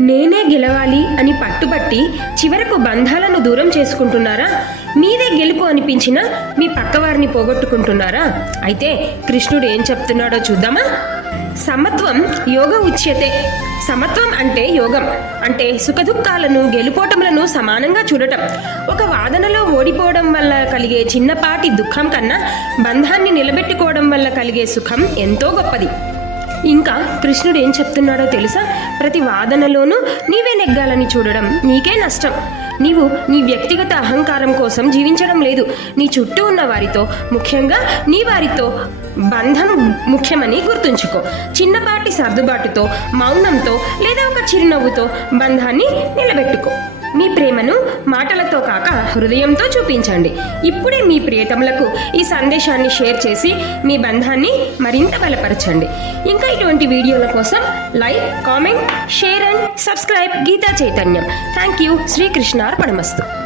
నేనే గెలవాలి అని పట్టుబట్టి చివరకు బంధాలను దూరం చేసుకుంటున్నారా? మీదే గెలుపు అనిపించినా మీ పక్కవారిని పోగొట్టుకుంటున్నారా? అయితే కృష్ణుడు ఏం చెప్తున్నాడో చూద్దామా? సమత్వం యోగ ఉచ్యతే. సమత్వం అంటే యోగం. అంటే సుఖదుఖాలను గెలుపోటములను సమానంగా చూడటం. ఒక వాదనలో ఓడిపోవడం వల్ల కలిగే చిన్నపాటి దుఃఖం కన్నా బంధాన్ని నిలబెట్టుకోవడం వల్ల కలిగే సుఖం ఎంతో గొప్పది. ఇంకా కృష్ణుడు ఏం చెప్తున్నాడో తెలుసా? ప్రతి వాదనలోనూ నీవే నెగ్గాలని చూడడం నీకే నష్టం. నీవు నీ వ్యక్తిగత అహంకారం కోసం జీవించడం లేదు. నీ చుట్టూ ఉన్న వారితో ముఖ్యంగా నీ వారితో బంధం ముఖ్యమని గుర్తుంచుకో. చిన్నపాటి సర్దుబాటుతో మౌనంతో లేదా ఒక చిరునవ్వుతో బంధాన్ని నిలబెట్టుకో. మీ ప్రేమను మాటలతో కాక హృదయంతో చూపించండి. ఇప్పుడే మీ ప్రియతములకు ఈ సందేశాన్ని షేర్ చేసి మీ బంధాన్ని మరింత బలపరచండి. ఇంకా ఇటువంటి వీడియోల కోసం like comment share and subscribe Gita Chaitanyam. Thank you. శ్రీకృష్ణార్పణమస్తు